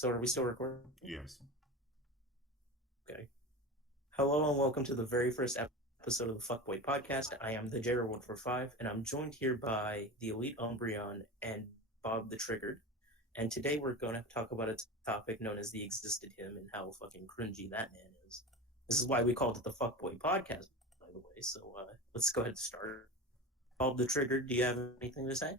So are we still recording? Yes. Okay. Hello and welcome to the very first episode of the FuckBoi podcast. I am TheJro145 and I'm joined here by the Elite Umbreon and Bob the Triggered. And today we're going to talk about a topic known as TheExistedHim and how fucking cringy that man is. This is why we called it the FuckBoi podcast, by the way. So let's go ahead and start. Bob the Triggered, do you have anything to say?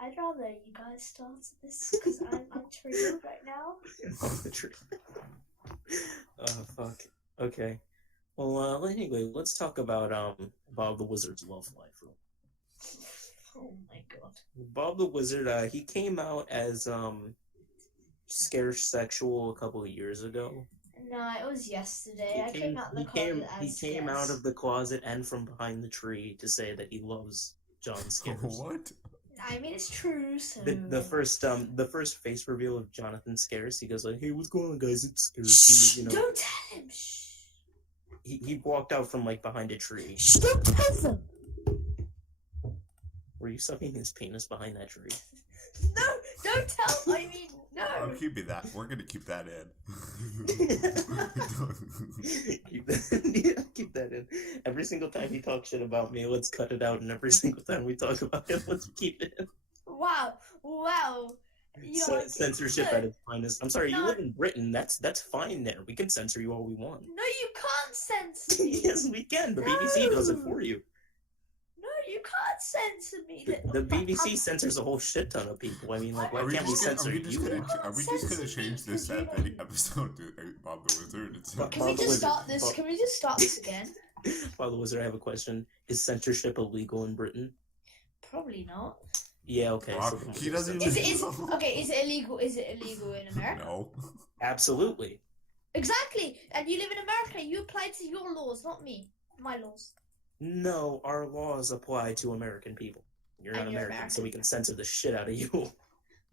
I'd rather you guys start this because I'm triggered right now. Bob the Triggered. Oh, fuck. Okay. Well, anyway, let's talk about Bob the Wizard's love life. Oh my god. Bob the Wizard, he came out as scarce sexual a couple of years ago. No, it was yesterday. He came out of the closet and from behind the tree to say that he loves John Scares. What? I mean, it's true. So the first face reveal of Jonathan Scares, he goes like, "Hey, what's going on, guys? It's Scares." You know, don't tell him. Shh. He walked out from like behind a tree. Shh, don't tell them. Were you sucking his penis behind that tree? No, don't tell. I mean, no. I'm keeping that. We're gonna keep that in. Keep that in. Every single time he talks shit about me, let's cut it out, and every single time we talk about him, let's keep it in. Wow. Censorship at its finest. I'm sorry, you live in Britain. That's fine there. We can censor you all we want. No, you can't censor me. Yes, we can. The BBC does it for you. No, you can't censor me. The BBC censors a whole shit ton of people. I mean, like, why can't we censor you? Are we just gonna change this episode to Bob the Wizard? Can we just start this? Can we just start this again? Bob the Wizard, I have a question. Is censorship illegal in Britain? Probably not. Yeah, okay. Wow, So he doesn't Is it illegal? Is it illegal in America? No. Absolutely. Exactly. And you live in America. You apply to your laws, not me. My laws. No, our laws apply to American people. You're not American, so we can censor the shit out of you.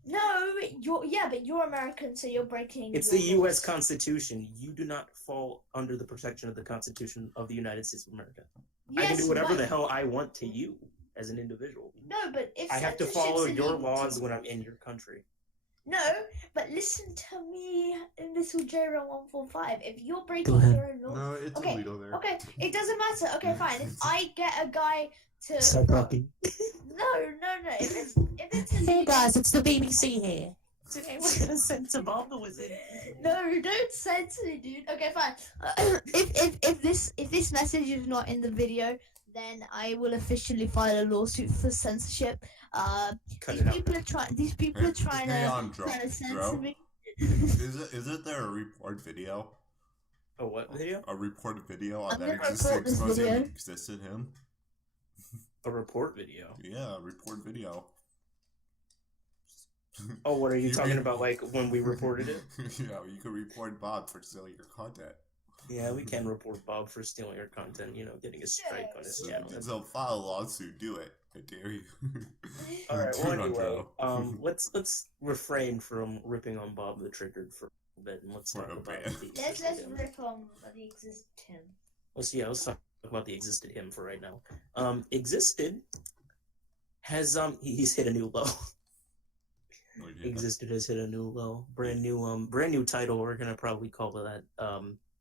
No, but you're American, so you're breaking. It's the U.S. Constitution. You do not fall under the protection of the Constitution of the United States of America. Yes, I can do whatever the hell I want to you as an individual. No, but if I have to follow your laws when I'm in your country. No, but listen to me, little TheJro145. If you're breaking your own laws, no, it's illegal there. Okay, it doesn't matter. Okay, fine. If I get a guy to stop talking. No. If it's illegal... Hey guys, it's the BBC here. Today we're gonna censor Bob the Wizard. No, don't censor me, dude. Okay, fine. If this message is not in the video, then I will officially file a lawsuit for censorship. These people are trying to censor me. Isn't there a report video? A what video? A report video on that TheExistedHim. A report video? Yeah, a report video. Oh, what are you talking about, like, when we reported it? Yeah, you can report Bob for stealing your content. Yeah, we can report Bob for stealing our content, getting a strike on his channel. So file a lawsuit, do it. I dare you. Alright, well anyway, let's refrain from ripping on Bob the Triggered for a bit, and let's talk about Let's rip on the TheExistedHim. Let's talk about the TheExistedHim for right now. Existed has he's hit a new low. Oh, yeah. Existed has hit a new low. Brand new title. We're gonna probably call that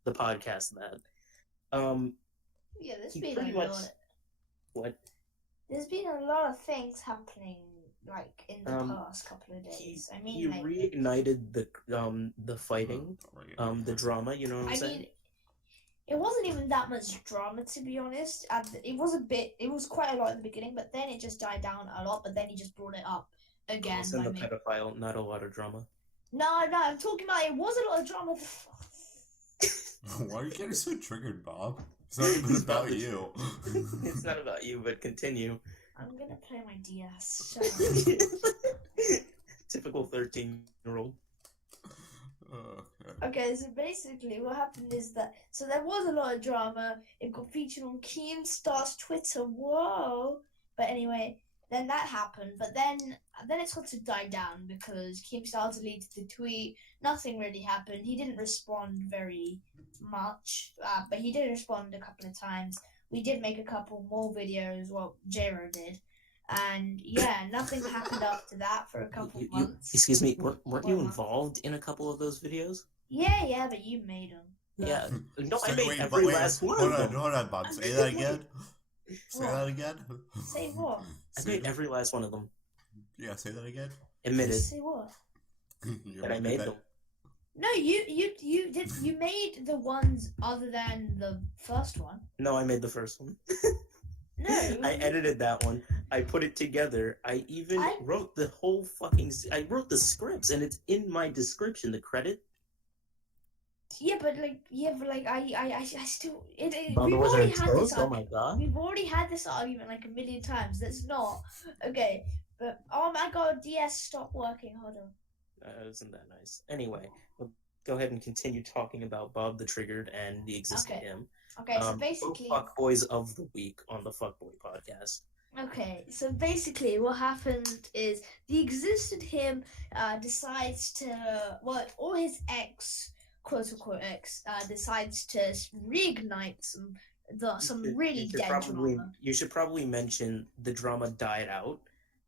the podcast that. Yeah, there's been a lot. What? There's been a lot of things happening, like in the past couple of days. He reignited the fighting, the drama. You know what I'm saying? It wasn't even that much drama, to be honest. It was quite a lot in the beginning, but then it just died down a lot. But then he just brought it up again. The pedophile, not a lot of drama. No, I'm talking about it was a lot of drama. Why are you getting so triggered, Bob? It's not even about you. It's not about you, but continue. I'm gonna play my DS. Typical 13-year-old. Okay, so basically what happened is that there was a lot of drama. It got featured on Keemstar's Twitter. Whoa! But anyway, then that happened. But then it sort of died down because Keemstar deleted the tweet. Nothing really happened. He didn't respond very much, but he did respond a couple of times. We did make a couple more videos. Well, J-Ro did. And yeah, nothing happened after that for a couple months. Excuse me, weren't you Well, involved in a couple of those videos? Yeah, but you made them. Yeah, no, So I made wait, every wait, last one hold of on, them. hold on, Bob. Say that again. Say What? that again. Say what? I made every last one of them. Yeah, say that again. Admitted Say what? that I made them. No, you did. You made the ones other than the first one. No, I made the first one. No, I edited that one. I put it together. I even wrote the whole fucking. I wrote the scripts, and it's in my description. The credit. Yeah, but I still. Bob the We've already Wizard had this. Oh my god. We've already had this argument like a million times. That's not okay. But oh my god, DS, stop working. Hold on. Isn't that nice? Anyway, we'll go ahead and continue talking about Bob the Triggered and the TheExistedHim. Okay, so basically, FuckBoys of the week on the FuckBoi podcast. Okay, so basically, what happened is TheExistedHim decides to or his ex, quote unquote ex, decides to reignite some really dead drama. You should probably mention the drama died out.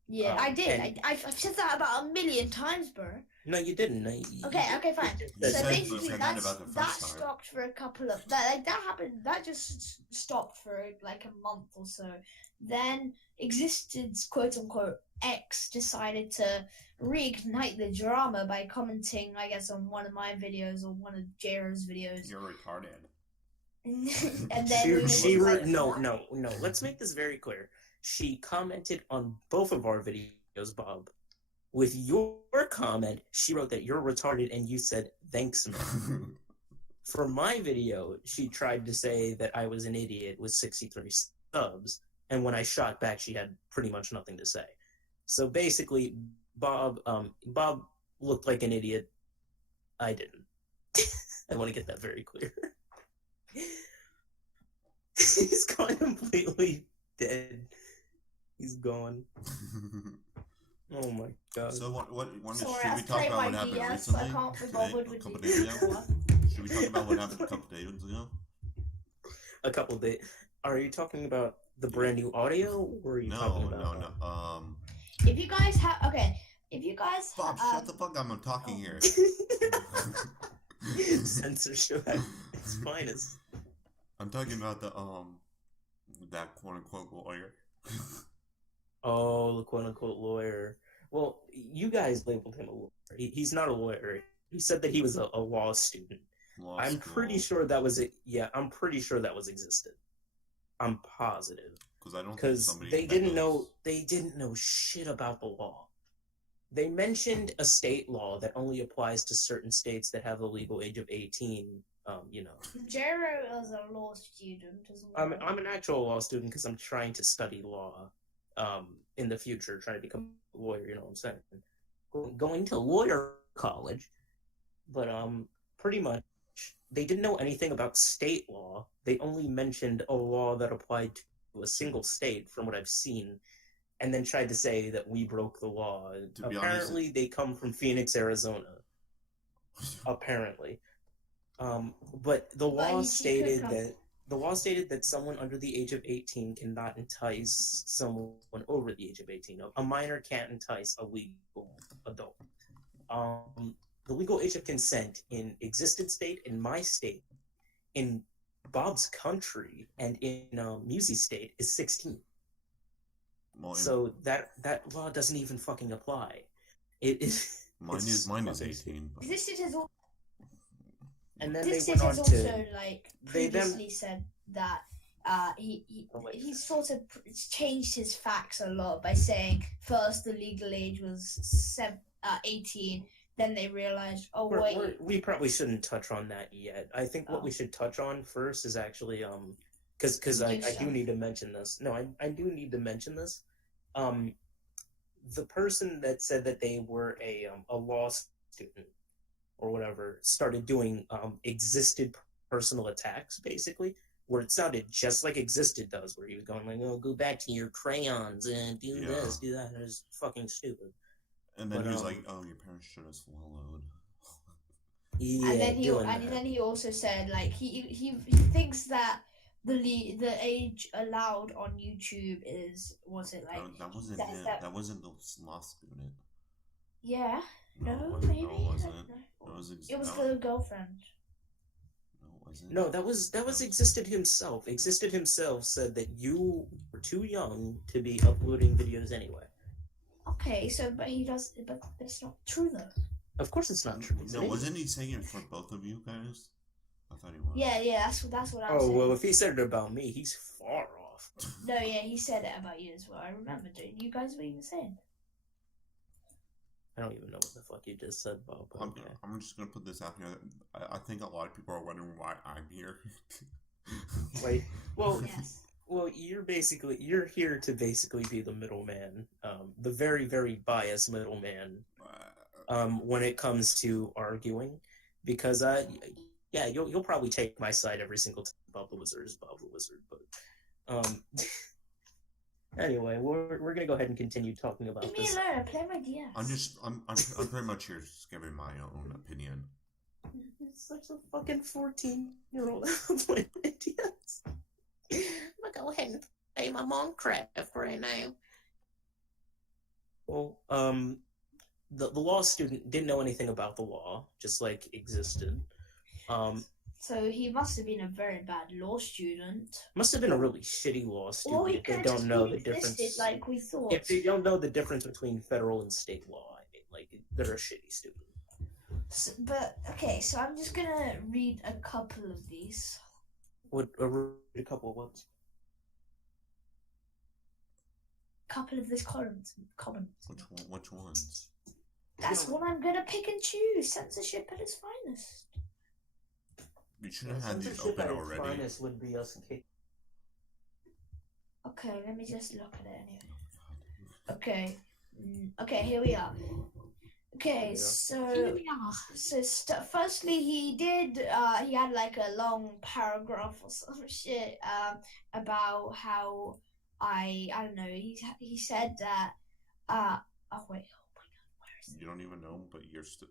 Yeah, I did. I've said that about a million times, bro. No, you didn't. Okay, fine. So basically, that stopped for a couple of that happened. That just stopped for like a month or so. Then Existed's quote unquote ex decided to reignite the drama by commenting, I guess, on one of my videos or one of Jaro's videos. You're retarded. And then no. Let's make this very clear. She commented on both of our videos, Bob. With your comment, she wrote that you're retarded, and you said, thanks, man. For my video, she tried to say that I was an idiot with 63 subs, and when I shot back, she had pretty much nothing to say. So basically, Bob looked like an idiot. I didn't. I want to get that very clear. He's gone completely dead. He's gone. Oh my god. So Sorry, should we talk about what happened recently? I can't be bothered with Should we talk about what happened a couple days ago? A couple days. Are you talking about the brand new audio, or are you talking about? No. If you guys Bob, shut the fuck up! I'm talking here. Censorship at its finest. I'm talking about that quote unquote lawyer. Oh, the quote unquote lawyer. Well, you guys labeled him a lawyer. He's not a lawyer. He said that he was a law student. I'm pretty sure that was it. Yeah, I'm pretty sure that was existed. I'm positive. Because they didn't know shit about the law. They mentioned a state law that only applies to certain states that have the legal age of 18. Jero is a law student as well. I'm an actual law student because I'm trying to study law. In the future, trying to become a lawyer. You know what I'm saying? Going to lawyer college, but pretty much they didn't know anything about state law. They only mentioned a law that applied to a single state, from what I've seen, and then tried to say that we broke the law. Apparently, they come from Phoenix, Arizona. Apparently, but the law stated that someone under the age of 18 cannot entice someone over the age of 18. A minor can't entice a legal adult. The legal age of consent in existed state, in my state, in Bob's country, and in Musie's state is 16. Well, so that law doesn't even fucking apply. It is. Mine is 18. Existed has also. And then this they went on also to previously said that he sort of changed his facts a lot by saying first the legal age was 18, then they realized we probably shouldn't touch on that yet. I think what we should touch on first is actually because I do need to mention this. No, I do need to mention this. The person that said that they were a law student or whatever started doing existed personal attacks, basically, where it sounded just like Existed does, where he was going like, "Oh, go back to your crayons and do this, do that." It was fucking stupid. And then he was like, "Oh, your parents should have swallowed." Yeah, and then he also said like he thinks that the age allowed on YouTube was it like That wasn't says him. that That wasn't the law student. yeah No, no it maybe wasn't. I don't know. It was It was the girlfriend. No, it wasn't. No, that was Existed himself. Existed himself said that you were too young to be uploading videos anyway. Okay, so but that's not true though. Of course, it's not true. No, wasn't he saying it for both of you guys? I thought he was. Yeah, that's what I'm Oh saying. well, if he said it about me, he's far off. No, yeah, he said it about you as well. I remember, dude. You guys were even saying. I don't even know what the fuck you just said, Bob. I'm just gonna put this out here. I think a lot of people are wondering why I'm here. Wait, well, Yes. well, you're here to basically be the middleman, the very, very biased middleman, when it comes to arguing, because yeah, you'll probably take my side every single time. BobTheWizard is BobTheWizard, but anyway, we're gonna go ahead and continue talking about Leave me this. alone. I play my DS. I'm pretty much here just giving my own opinion. It's such a fucking 14-year-old playing DS. I'm gonna go ahead and play my Minecraft right now. Well, the law student didn't know anything about the law, just like Existed. So he must have been a very bad law student. Must have been a really shitty law student Or he if they could have don't just know been the difference. existed like we thought. If they don't know the difference between federal and state law, I mean, like they're a shitty student. So, but okay, so I'm just gonna read a couple of these. What a couple of ones. Couple of these comments. Which ones? That's what I'm gonna pick and choose. Censorship at its finest. You should have had these open already. Finest would be us. Okay, let me just look at it anyway. Okay. Okay, here we are. Okay, so firstly he had like a long paragraph or some shit about how I don't know, he said that oh wait, oh my god, where is it? You don't even know, but you're still.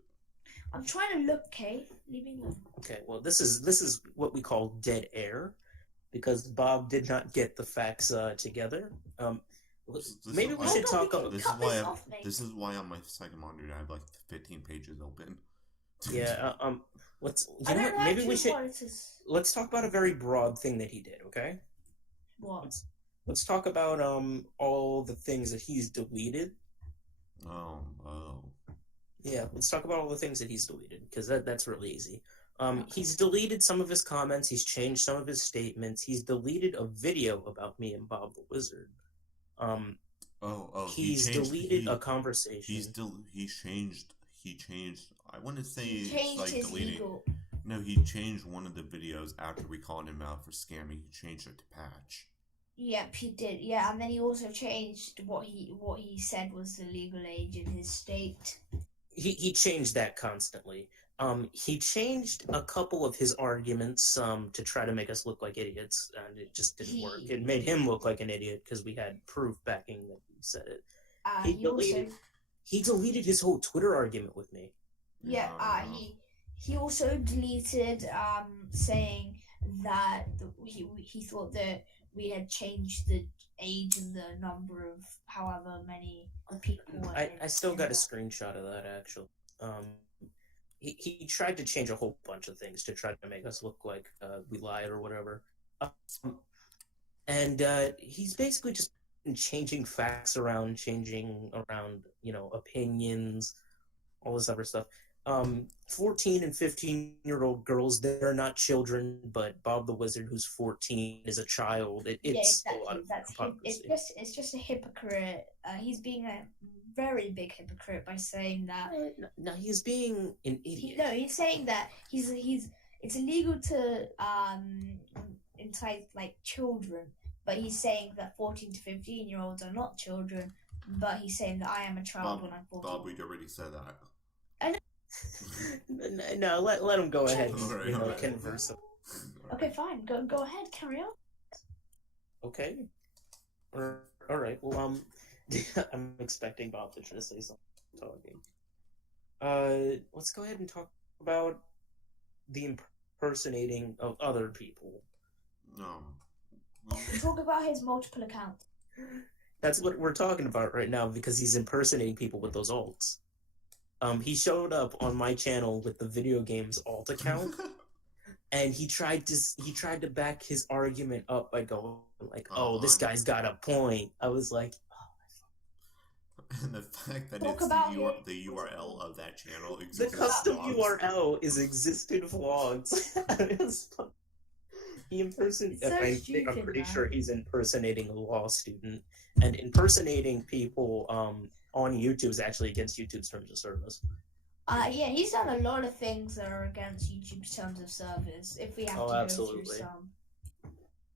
I'm trying to look, okay? Leave me alone. Okay, well this is what we call dead air, because Bob did not get the facts together. Maybe we should talk about This is why on my second monitor I have like 15 pages open. Yeah, maybe we should let's talk about a very broad thing that he did, okay? What? Let's talk about all the things that he's deleted. Oh. Yeah, let's talk about all the things that he's deleted, because that's really easy. He's deleted some of his comments, he's changed some of his statements, he's deleted a video about me and BobTheWizard. He's deleted a conversation. He changed. I want to say it's like deleting. Legal. No, he changed one of the videos after we called him out for scamming. He changed it to patch. Yep, he did. Yeah, and then he also changed what he said was the legal age in his state. He changed that constantly. He changed a couple of his arguments to try to make us look like idiots, and it just didn't work. It made him look like an idiot because we had proof backing that he said it. He deleted his whole Twitter argument with me. Yeah, he also deleted saying that he thought that we had changed the age and the number of however many people. I still got a screenshot of that actually. He tried to change a whole bunch of things to try to make us look like we lied or whatever. And he's basically just been changing facts around, opinions, all this other stuff. 14 and 15-year-old girls, they're not children, but BobTheWizard, who's 14, is a child. It's a lot of hypocrisy. It's just a hypocrite. He's being a very big hypocrite by saying that. No, he's being an idiot. He's saying that it's illegal to entice like children, but he's saying that 14 to 15-year-olds are not children. But he's saying that I am a child when I'm 14. Bob, we already said that. I know. No, let him go ahead and converse. Okay, fine. Go ahead. Carry on. Okay. All right. Well, I'm expecting Bob to try to say something. Talking. Let's go ahead and talk about the impersonating of other people. Talk about his multiple accounts. That's what we're talking about right now because he's impersonating people with those alts. He showed up on my channel with the video games alt account, and he tried to back his argument up by going like, "Oh, this guy's got a point." I was like, and the fact that Talk it's about the URL of that channel the custom vlogs. URL is existed vlogs. He impersonates. I'm pretty sure he's impersonating a law student, and impersonating people on YouTube is actually against YouTube's terms of service. Yeah, he's done a lot of things that are against YouTube's terms of service. If we have to go through some,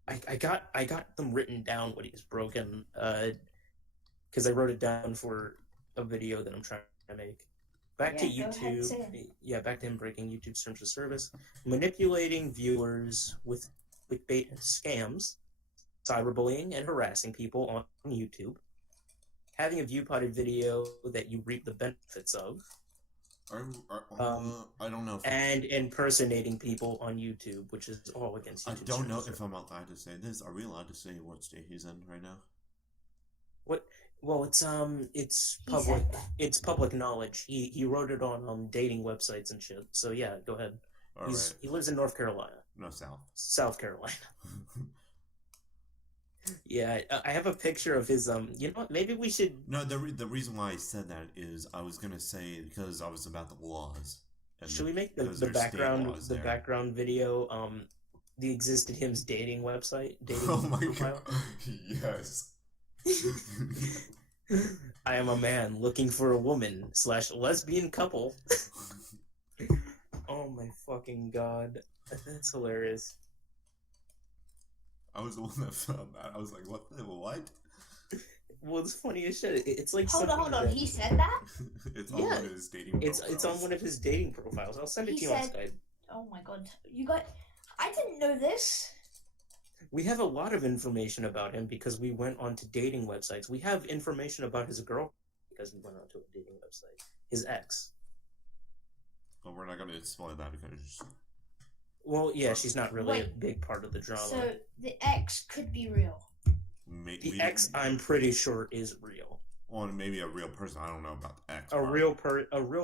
I got them written down what he's broken, because I wrote it down for a video that I'm trying to make. Back to YouTube. Back to him breaking YouTube's terms of service, manipulating viewers with clickbait and scams, cyberbullying and harassing people on YouTube, having a view-potted video that you reap the benefits of. I don't know. And impersonating people on YouTube, which is all against YouTube. I don't know if I'm allowed to say this. Are we allowed to say what state he's in right now? What? Well, it's public. It's public knowledge. He wrote it on dating websites and shit. So yeah, go ahead. He lives in North Carolina. No, South Carolina. Yeah, I have a picture of his. You know what? Maybe we should. No, the reason why I said that is I was gonna say because I was about the laws. Should we make the background video? TheExistedHim's dating website. Oh my god! Yes. I am a man looking for a woman / lesbian couple. Oh my fucking god, that's hilarious. I was the one that found that. I was like, what? Well, it's funny as shit. It's like hold on. He said that? It's on one of his dating profiles. It's on one of his dating profiles. I'll send it to you on Skype. Oh my god, I didn't know this. We have a lot of information about him because we went onto dating websites. We have information about his girl because we went onto a dating website. His ex. Well, we're not going to spoil that because... Well, yeah, she's not really a big part of the drama. So the ex could be real. The ex, I'm pretty sure, is real. Or maybe a real person. I don't know about the ex. A real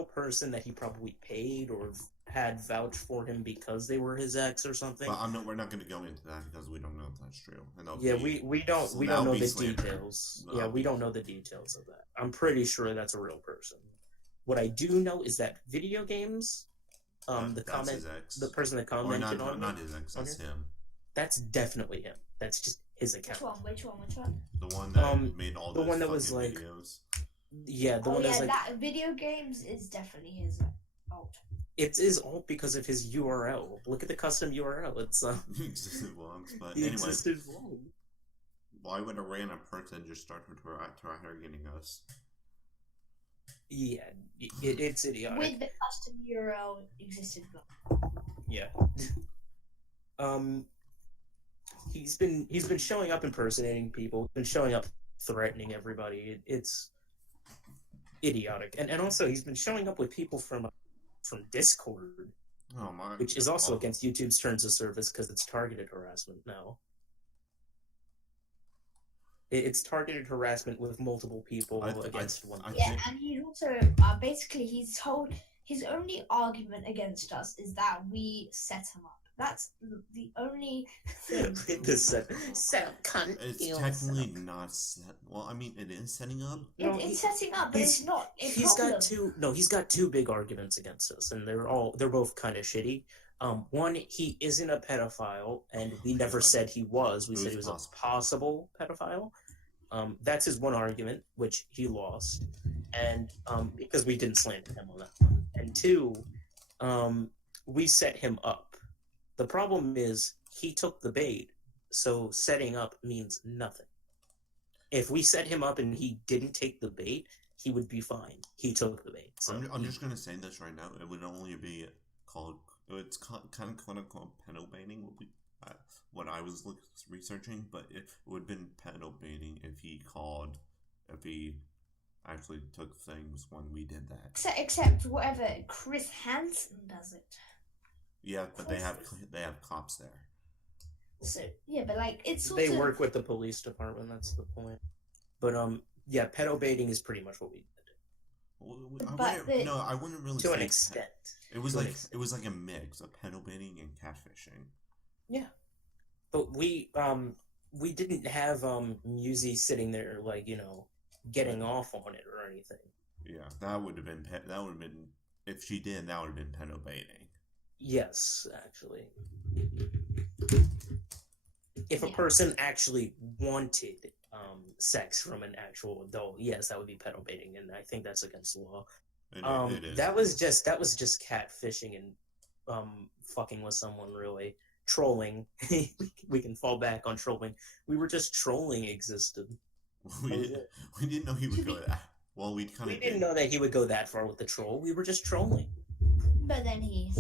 person that he probably paid or had vouched for him because they were his ex or something. But we're not going to go into that because we don't know if that's true. We don't know the details. Yeah, we don't know the details of that. I'm pretty sure that's a real person. What I do know is that video games, the person that commented not his ex, that's him. That's definitely him. That's just his account. Which one? The one that made all those videos. Yeah, the one that's like that video games is definitely his alt. It is alt because of his URL. Look at the custom URL. It's existed vlogs, but existed vlog. Why would a random person just start targeting us? Yeah, it's idiotic. With the custom URL existed vlog. Yeah. He's been showing up impersonating people. Been showing up threatening everybody. It's idiotic, and also he's been showing up with people from Discord, which is also against YouTube's terms of service because it's targeted harassment now. It's targeted harassment with multiple people against one person. Yeah, and he's also basically he's told his only argument against us is that we set him up. That's the only thing. It's technically not set. Well, I mean, it is setting up. It's setting up, but it's not. He's got two big arguments against us, and they're both kind of shitty. One, he isn't a pedophile, and we never said he was. We said he was a possible pedophile. That's his one argument, which he lost, and because we didn't slander him on that one. And two, we set him up. The problem is he took the bait, so setting up means nothing. If we set him up and he didn't take the bait, he would be fine. He took the bait. So I'm just going to say this right now. It would only be called... It's kind of quote-unquote pedo baiting, what I was researching, but it would have been pedo baiting if he actually took things when we did that. Except whatever Chris Hansen does it. Yeah, but they have cops there. So yeah, but like it's sort They of work with the police department. That's the point. But yeah, pedo baiting is pretty much what we did I wouldn't really to say an extent. It was like a mix of pedo baiting and catfishing. Yeah, but we didn't have Musi sitting there like getting off on it or anything. Yeah, that would have been if she did, that would have been pedo baiting. Yes, actually. If a person actually wanted sex from an actual adult, yes, that would be pedo baiting, and I think that's against the law. It is. That was just catfishing and fucking with someone, really. Trolling. We can fall back on trolling. We were just trolling existed. We didn't know he would go that. Well, we didn't know that he would go that far with the troll. We were just trolling. But then he,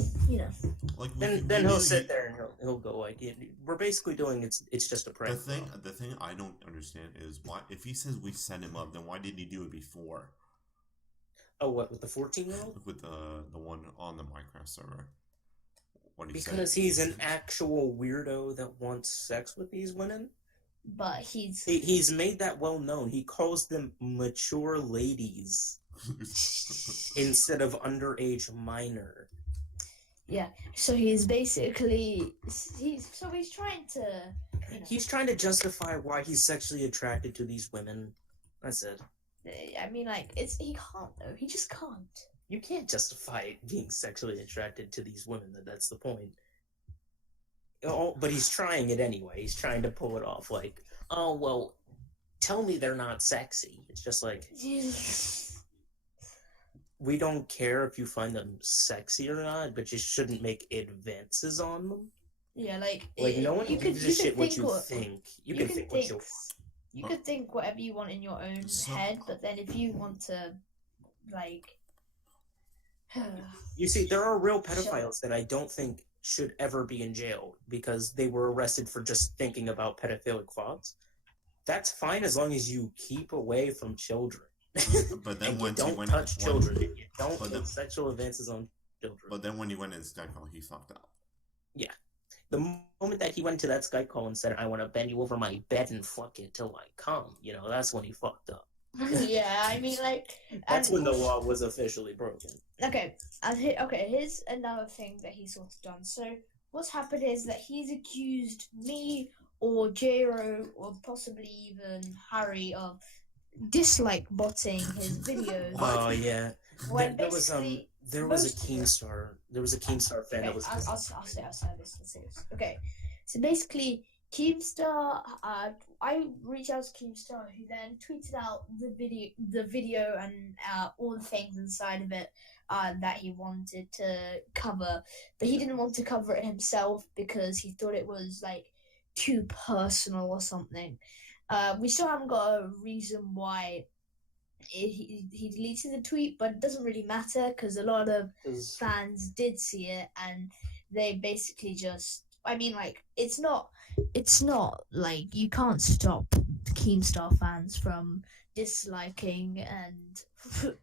like then he'll sit there and he'll go like, we're basically doing it's just a prank. The thing I don't understand is why, if he says we set him up, then why did he do it before? Oh, what, with the 14-year-old? With the one on the Minecraft server. Because he's an actual weirdo that wants sex with these women. But he's made that well known. He calls them mature ladies instead of underage minor. Yeah, so he's basically he's trying to he's trying to justify why he's sexually attracted to these women. That's it. I mean, like, he can't though. He just can't. You can't justify being sexually attracted to these women. That's the point. Oh, but he's trying it anyway. He's trying to pull it off. Like, oh well, tell me they're not sexy. It's just like, we don't care if you find them sexy or not, but you shouldn't make advances on them. Yeah, like no one gives a shit what you think. You can think what you want. You could think whatever you want in your own head, but then if you want to, like, you see, there are real pedophiles that I don't think should ever be in jail because they were arrested for just thinking about pedophilic thoughts. That's fine as long as you keep away from children. But then you don't touch children. You don't make sexual advances on children. But then when he went in Skype call, he fucked up. Yeah. The moment that he went to that Skype call and said, I want to bend you over my bed and fuck it till I come, that's when he fucked up. Yeah, I mean, like... That's when the law was officially broken. Okay, here's another thing that he's sort of done. So, what's happened is that he's accused me or TheJro or possibly even Harry of dislike botting his videos. Oh, yeah. When there was a Keemstar fan that was... I'll say this. Okay, so basically... Keemstar, I reached out to Keemstar, who then tweeted out the video and all the things inside of it that he wanted to cover, but he didn't want to cover it himself because he thought it was like too personal or something. We still haven't got a reason why he deleted the tweet, but it doesn't really matter because a lot of fans did see it and they basically just. I mean, like, it's not like you can't stop Keemstar fans from disliking and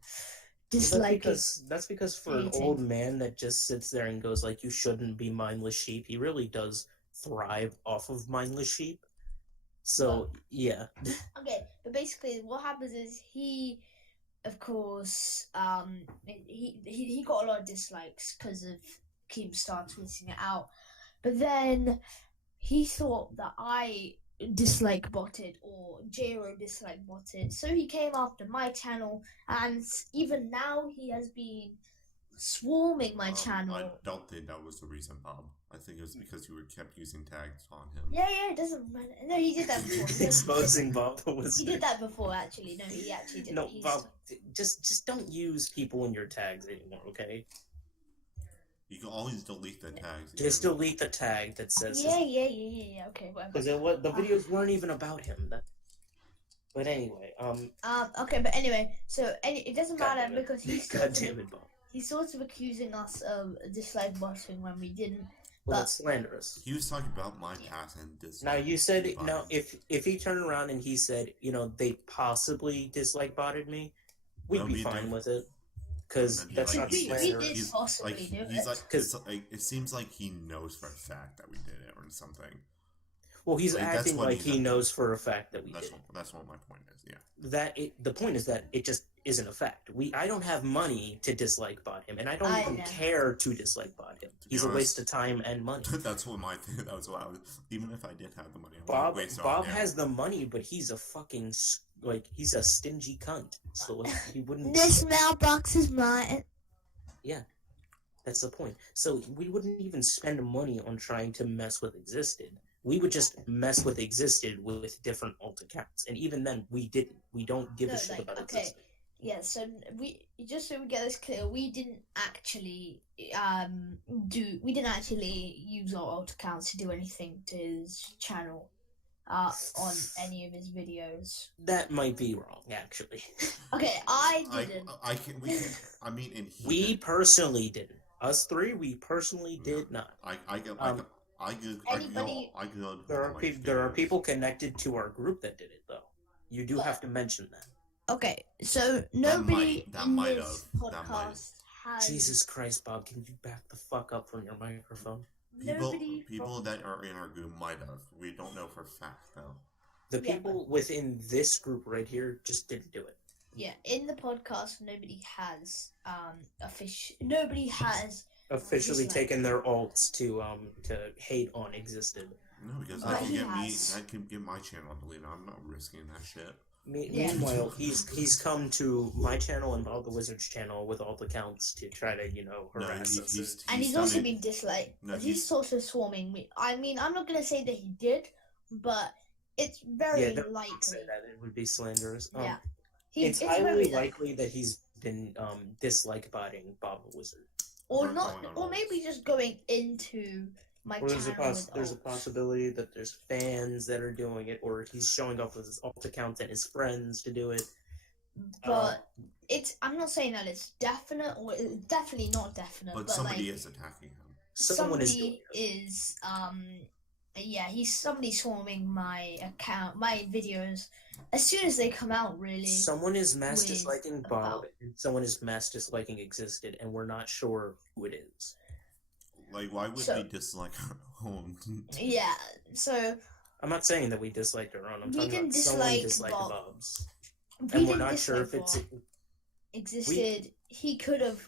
disliking. That's because for an old man that just sits there and goes like, you shouldn't be mindless sheep, he really does thrive off of mindless sheep. So, yeah. Okay, but basically what happens is he, of course, he got a lot of dislikes because of Keemstar tweeting it out. But then he thought that I dislike botted or TheJro dislike botted, so he came after my channel, and even now he has been swarming my channel. I don't think that was the reason, Bob. I think it was because you kept using tags on him. Yeah, it doesn't matter. No, he did that before. Exposing BobTheWizard. He did that before, actually. No, he actually did. No, Bob, just don't use people in your tags anymore, okay? You can always delete the tags. Just delete the tag that says... Yeah, okay, whatever. Because the videos weren't even about him. But anyway, okay, but anyway, so it doesn't matter because he's sort of accusing us of dislike botting when we didn't. Well, that's slanderous. He was talking about my past and dislike. Now, you said, if he turned around and he said, they possibly dislike botted me, we'd be fine with it. Because that's not slander. We did possibly do it. It seems like he knows for a fact that we did it or something. Well, he's Like, that's acting what like he's he acting. knows for a fact that we That's did. that's what my point is. Yeah. The point is that it just isn't a fact. I don't have money to dislike bot him, and I don't I even know. care to dislike bot him. To be He's a waste honest, of time and money. That's what my thing. That was what I was. Even if I did have the money, I Bob wouldn't waste it on him. has the money, but he's a fucking he's a stingy cunt. So he wouldn't. This mailbox is mine. Yeah, that's the point. So we wouldn't even spend money on trying to mess with Existed. We would just mess with Existed with different alt accounts, and even then, we didn't. We don't give a shit about Existed. Yeah, so just so we get this clear, we didn't actually use our alt accounts to do anything to his channel on any of his videos. That might be wrong, actually. Okay, I didn't. I mean, and we personally didn't. Us three, we personally did not. There are people connected to our group that did it, though. You do have to mention that. Okay, so nobody that might this have. podcast has. Jesus Christ, Bob, can you back the fuck up from your microphone? People that are in our group might have. We don't know for a fact, though. The people within this group right here just didn't do it. Yeah, in the podcast, nobody has officially taken their alts to hate on Existed. No, because that can get my channel deleted. I'm not risking that shit. Meanwhile, he's come to my channel and BobTheWizard's channel with alt accounts to try to harass us. And he's also been disliked. He's also swarming me. I mean, I'm not gonna say that he did, but it's very likely. Say that it would be slanderous. Yeah, it's highly likely that he's been dislike botting BobTheWizard. Or not, or maybe just going into my channel. There's a possibility that there's fans that are doing it, or he's showing off with his alt account and his friends to do it. But I'm not saying that it's definite, or it's definitely not definite. But somebody is attacking him. Somebody is somebody swarming my account, my videos, as soon as they come out, really. Someone is mass disliking Bob, and someone is mass disliking Existed, and we're not sure who it is. Like, why would we dislike our own? Yeah, so... I'm not saying that we disliked our own, I'm talking about someone disliked Bob's. And we're not sure if it's... Existed, he could have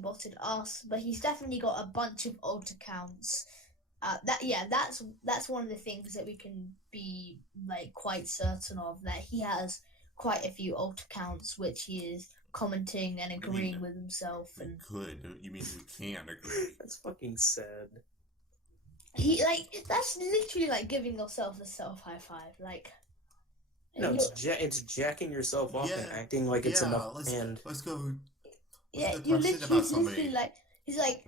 botted us, but he's definitely got a bunch of alt accounts. That's one of the things that we can be quite certain of, that he has quite a few alt accounts which he is commenting and agreeing with himself. And you mean we can agree? That's fucking sad. That's literally giving yourself a self high five. No, it's jacking yourself off and acting like it's enough. Let's go. You're literally He's like,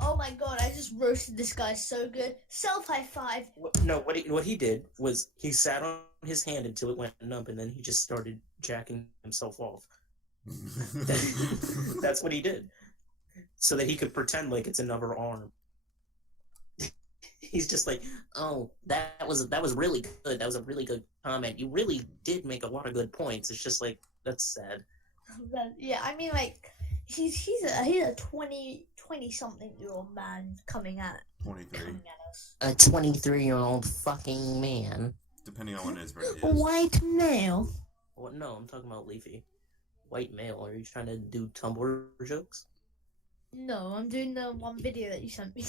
oh my god, I just roasted this guy so good. Self high five. No, what he did was he sat on his hand until it went numb, and then he just started jacking himself off. That's what he did, so that he could pretend like it's another arm. He's just like, oh, that was really good. That was a really good comment. You really did make a lot of good points. It's just that's sad. Yeah, I mean, he's a 20 something year old man coming at 23. us. A 23-year-old fucking man. Depending on when his birthday is. White male. What? No, I'm talking about Leafy. White male. Are you trying to do Tumblr jokes? No, I'm doing the one video that you sent me.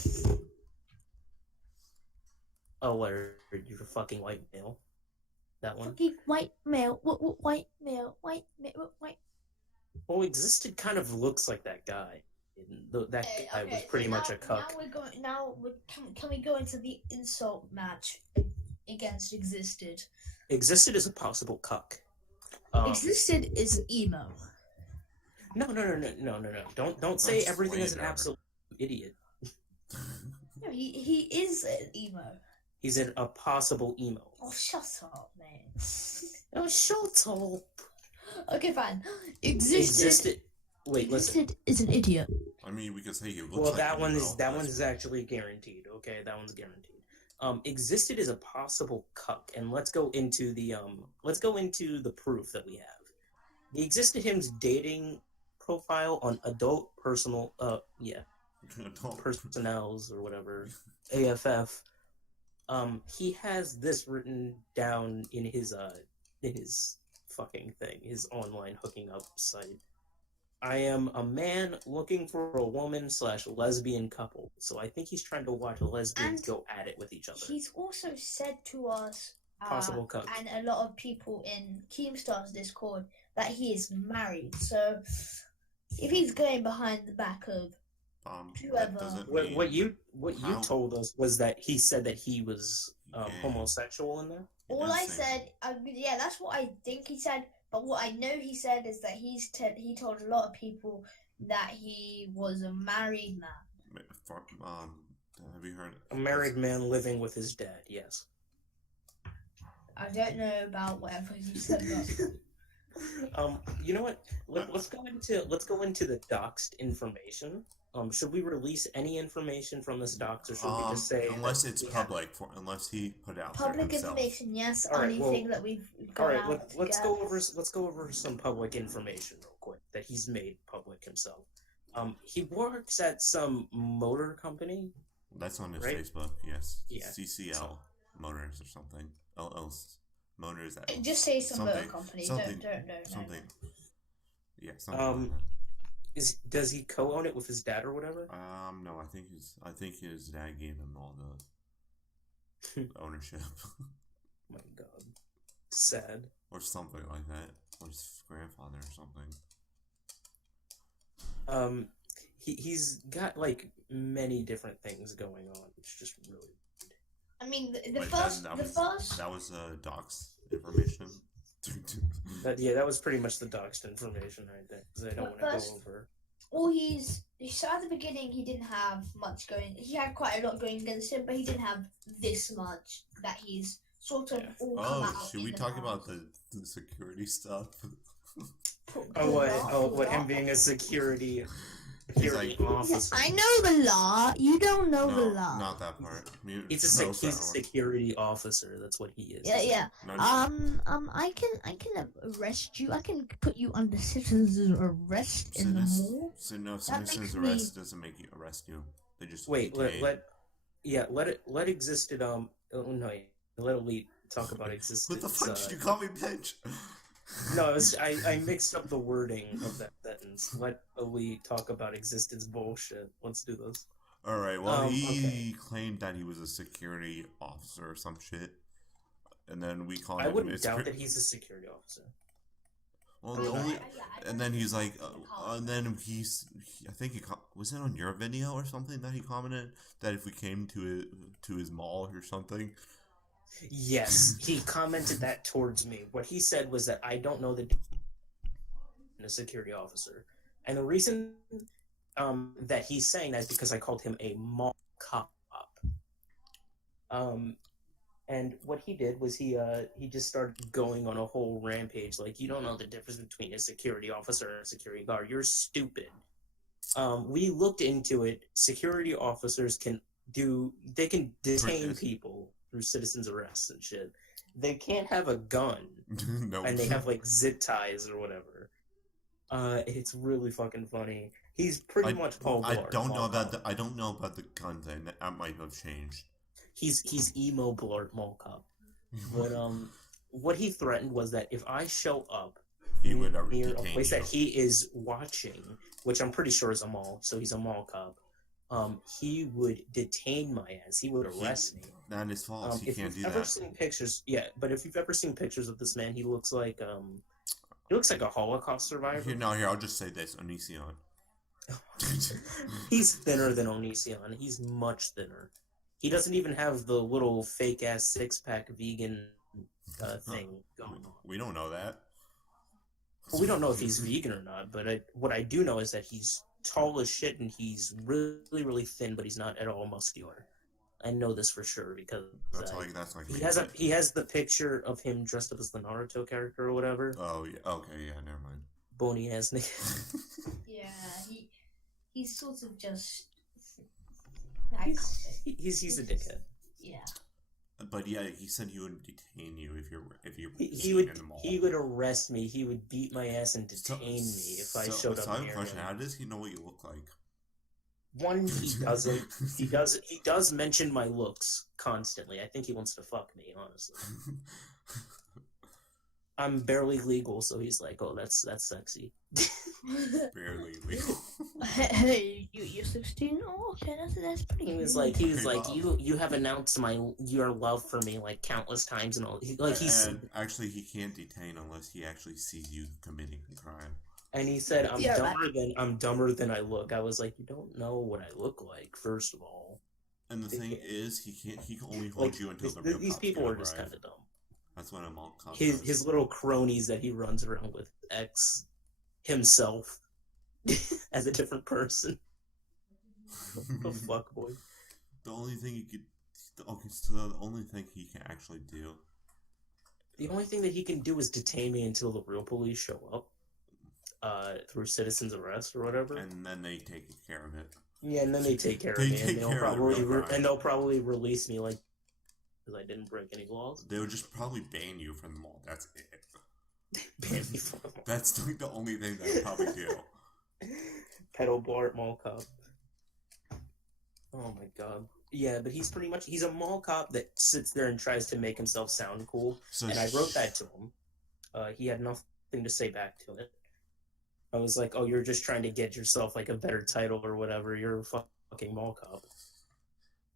Oh, what? You're a fucking white male. That one. Fucking white male. White male. White male. White. Well, Existed kind of looks like that guy. That guy was pretty much a cuck. Can we go into the insult match against Existed? Existed is a possible cuck. Existed is emo. No. Don't say everything is an absolute idiot. No, he is an emo. He's a possible emo. Oh, shut up, man. Oh, shut up. Okay, fine. Existed. Wait, listen. Existed is an idiot. I mean, we could say he looks well, like that one is actually guaranteed. Okay, that one's guaranteed. Existed is a possible cuck, and let's go into the proof that we have. The ExistedHim's dating profile on adult personal personnels or whatever, AFF, He has this written down in his fucking thing, his online hooking up site. I am a man looking for a woman / lesbian couple. So I think he's trying to watch lesbians And go at it with each other. He's also said to us, Possible cuck. and a lot of people in Keemstar's Discord, that he is married. So if he's going behind the back of whoever, what you told us was that he said that he was homosexual in there. All I said, yeah, that's what I think he said. But what I know he said is that he told a lot of people that he was a married man. Have you heard? A married man living with his dad. Yes. I don't know about whatever you said. You know what? Let's go into the doxed information. Should we release any information from this dox, or should we just say unless it's public, unless he put out public information? Yes, all right, anything that we've got. All right, let's go over some public information real quick that he's made public himself. He works at some motor company. That's on his right? Facebook. Yes. Yeah. CCL Motors or something. LL's Motors. Just say some motor company. Don't. Something. Yeah. Something. Like that. Does he co-own it with his dad or whatever? No, I think his dad gave him all the ownership. My God, sad. Or something like that, or his grandfather or something. He's got like many different things going on. It's just really. I mean, the first. That was docs information. That was pretty much the doxed information right there, because I don't want to go over. Well, so at the beginning he didn't have much going. He had quite a lot going against him, but he didn't have this much that he's sort of all come out. Should we talk about the security stuff? What him being a security officer. I know the law. You don't know the law. Not that part. He's a security officer. That's what he is. Yeah. I can arrest you. I can put you under citizen's arrest in the mall. So no, citizen's arrest doesn't make you arrest you. They just wait. Let existed. Let Elite talk about existed. What the fuck did you call me, bitch? No, I mixed up the wording of that sentence. Let Elite talk about existence bullshit. Let's do this. Alright, well, he claimed that he was a security officer or some shit. And then we called him... I wouldn't doubt that he's a security officer. Well, and then he's like... and then I think was it on your video or something that he commented? That if we came to his mall or something... Yes, he commented that towards me. What he said was that I don't know the a security officer, and the reason that he's saying that is because I called him a mall cop. And what he did was he just started going on a whole rampage, like, you don't know the difference between a security officer and a security guard. You're stupid. We looked into it. Security officers can detain people through citizens arrests and shit. They can't have a gun. No. And they have like zip ties or whatever. It's really fucking funny. He's pretty much Paul Blart. I don't know about the gun thing. That might have changed. He's emo Blart Mall Cop. But what he threatened was that if I show up he would near a place that he is watching, which I'm pretty sure is a mall, so he's a mall cop. He would detain my ass. He would arrest me. Not his fault. He can't do that. If you've ever seen pictures, but if you've ever seen pictures of this man, he looks like a Holocaust survivor. Here, I'll just say this: Onision. He's thinner than Onision. He's much thinner. He doesn't even have the little fake ass 6-pack vegan thing going on. We don't know that. Well, we don't know if he's vegan or not. But what I do know is that he's tall as shit, and he's really, really thin, but he's not at all muscular. I know this for sure because he has the picture of him dressed up as the Naruto character or whatever. Oh yeah, okay, yeah, never mind. Bony ass nigga. Yeah, he's sort of just. He's a dickhead. Yeah. But yeah, he said he would detain you if you're he would in the mall. He would arrest me. He would beat my ass and detain me if I showed up. So I have a question: how does he know what you look like? One, he doesn't. He does mention my looks constantly. I think he wants to fuck me, honestly. I'm barely legal, so he's like, "Oh, that's sexy." Barely legal. Hey, you're 16? Oh, okay, that's pretty He was good. like, Hey, Bob. you have announced your love for me like countless times and all. He's And actually, he can't detain unless he actually sees you committing a crime. and he said, Yeah, I'm dumber than I look." I was like, "You don't know what I look like, first of all." And the They thing can't- is, he can only hold Like you until the real these cops people can are just arrive. kind of dumb. That's when a mall cop His comes. his little cronies that he runs around with X himself as a different person. The fuck boy. The only thing he could. Okay, so the only thing he can actually do. The only thing that he can do is detain me until the real police show up. Through citizen's arrest or whatever. And then they take care of it. Yeah, and then they take care of They me, take and care of the real crime. they'll probably release me like because I didn't break any laws. They would just probably ban you from the mall. That's it. Ban me from the mall. That's like the only thing they probably do. Pedal Bart mall cop. Oh my god. Yeah, but he's a mall cop that sits there and tries to make himself sound cool. So And I wrote that to him. He had nothing to say back to it. I was like, "Oh, you're just trying to get yourself like a better title or whatever. You're a fucking mall cop."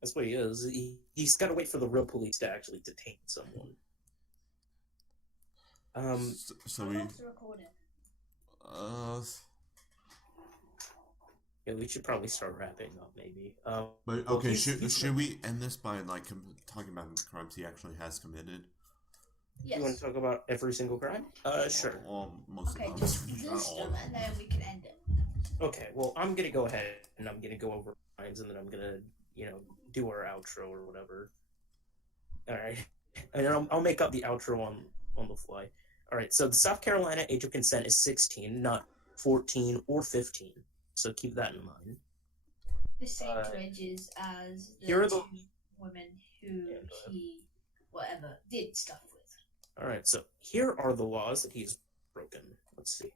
That's what he is. He's got to wait for the real police to actually detain someone. So How we. long's the recording? Yeah, we should probably start wrapping up, maybe. But well, okay, he's should we end this by like talking about the crimes he actually has committed? Yes. You want to talk about every single crime? Sure. Well, most Okay, of them. just Not list all. them and then we can end it. Okay, well, I'm gonna go ahead and I'm gonna go over crimes and then I'm gonna, do our outro or whatever. All right, and I'll make up the outro on the fly. All right, so the South Carolina age of consent is 16, not 14 or 15. So keep that in mind. The same ages as the here are two the- women who he, whatever, did stuff with. All right, so here are the laws that he's broken. Let's see.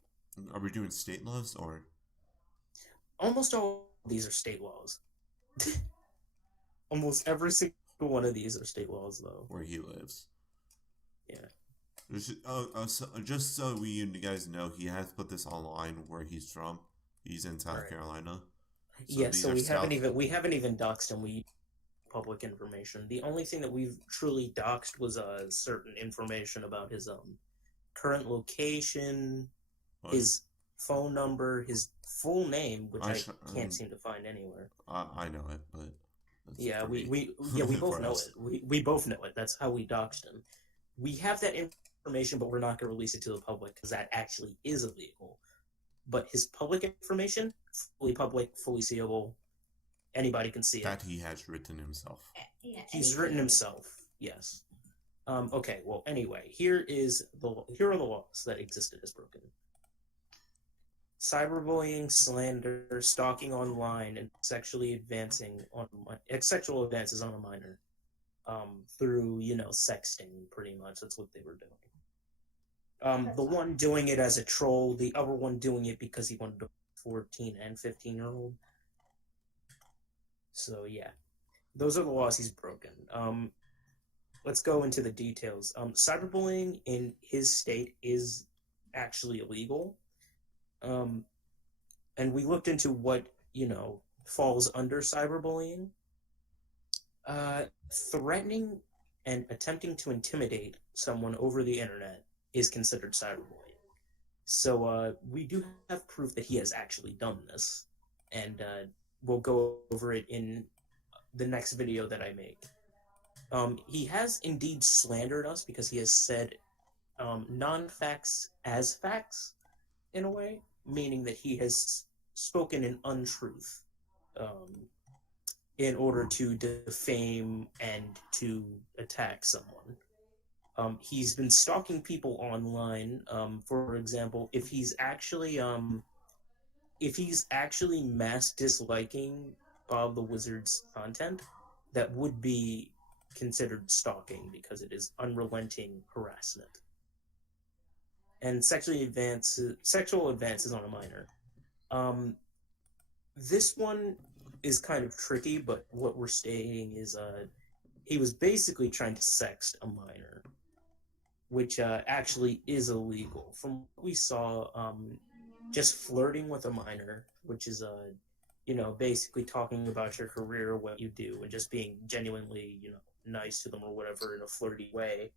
Are we doing state laws or? Almost all of these are state laws. Almost every single one of these are state laws, though. Where he lives. Yeah. Just so you guys know, he has put this online where he's from. He's in South Carolina. So we haven't even doxed him. We public information. The only thing that we've truly doxed was certain information about his current location, his phone number, his full name, which I can't seem to find anywhere. I know it, but yeah, we both know it. We both know it. That's how we doxed him. We have that information, but we're not going to release it to the public because that actually is illegal. But his public information, fully public, fully seeable, anybody can see it. That he has written himself. Yeah, He's written himself, yes. Okay, well, anyway, here are the laws that existed as broken. Cyberbullying, slander, stalking online, and sexual advances on a minor. Through, sexting, pretty much. That's what they were doing. The one doing it as a troll, the other one doing it because he wanted a 14 and 15-year-old. So, yeah. Those are the laws he's broken. Let's go into the details. Cyberbullying in his state is actually illegal. And we looked into what, falls under cyberbullying. Threatening and attempting to intimidate someone over the internet is considered cyberbullying. So we do have proof that he has actually done this. And we'll go over it in the next video that I make. He has indeed slandered us because he has said non-facts as facts, in a way, meaning that he has spoken an untruth in order to defame and to attack someone. He's been stalking people online. For example, if he's actually mass disliking BobTheWizard's content, that would be considered stalking because it is unrelenting harassment. And sexual advances on a minor. This one is kind of tricky, but what we're stating is he was basically trying to sext a minor, which actually is illegal. From what we saw, just flirting with a minor, which is basically talking about your career, what you do, and just being genuinely, nice to them or whatever in a flirty way.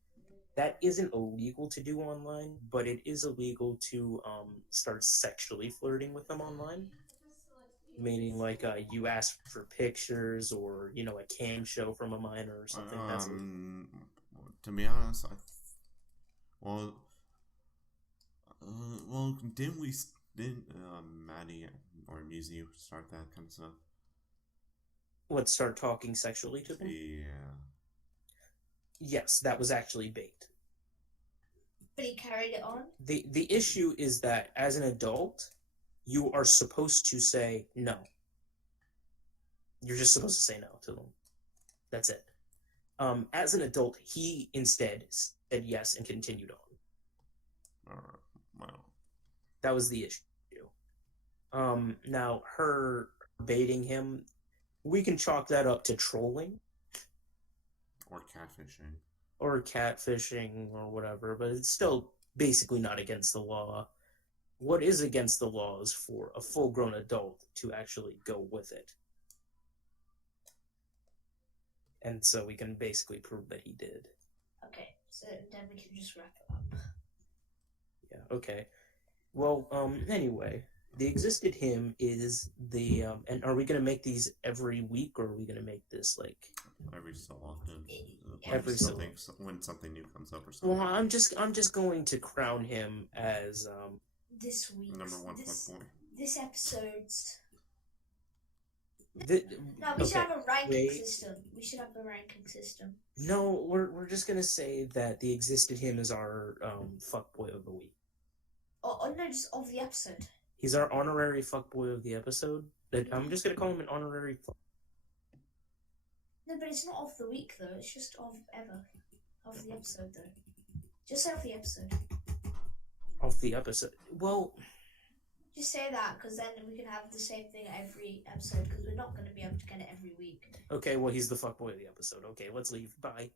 That isn't illegal to do online, but it is illegal to start sexually flirting with them online. Meaning, like, you ask for pictures or, a cam show from a minor or something. That's To be honest, well, didn't Maddie or Muzi start that kind of stuff? Let's start talking sexually to them? Yeah. Yes, that was actually bait. But he carried it on? The issue is that as an adult, you are supposed to say no. You're just supposed to say no to them. That's it. As an adult, he instead said yes and continued on. Well. That was the issue. Now, her baiting him, we can chalk that up to trolling. Or catfishing. Or catfishing or whatever, but it's still basically not against the law. What is against the law is for a full-grown adult to actually go with it. And so we can basically prove that he did. Okay, so then we can just wrap it up. Yeah, okay. Well, anyway, TheExistedHim is the, and are we going to make these every week, or are we going to make this, like... Every so often. When something new comes up or something. Well, I'm just going to crown him as, this week. Number 1.4. This episode's... we should have a ranking system. We should have a ranking system. No, we're just gonna say that TheExistedHim is our fuckboy of the week. Oh no, just of the episode. He's our honorary fuckboy of the episode. I'm just gonna call him an honorary. No, but it's not of the week though. It's just of the episode though. Just say of the episode. Of the episode. Well. Just say that, because then we can have the same thing every episode, because we're not going to be able to get it every week. Okay, well, he's the fuckboy of the episode. Okay, let's leave. Bye.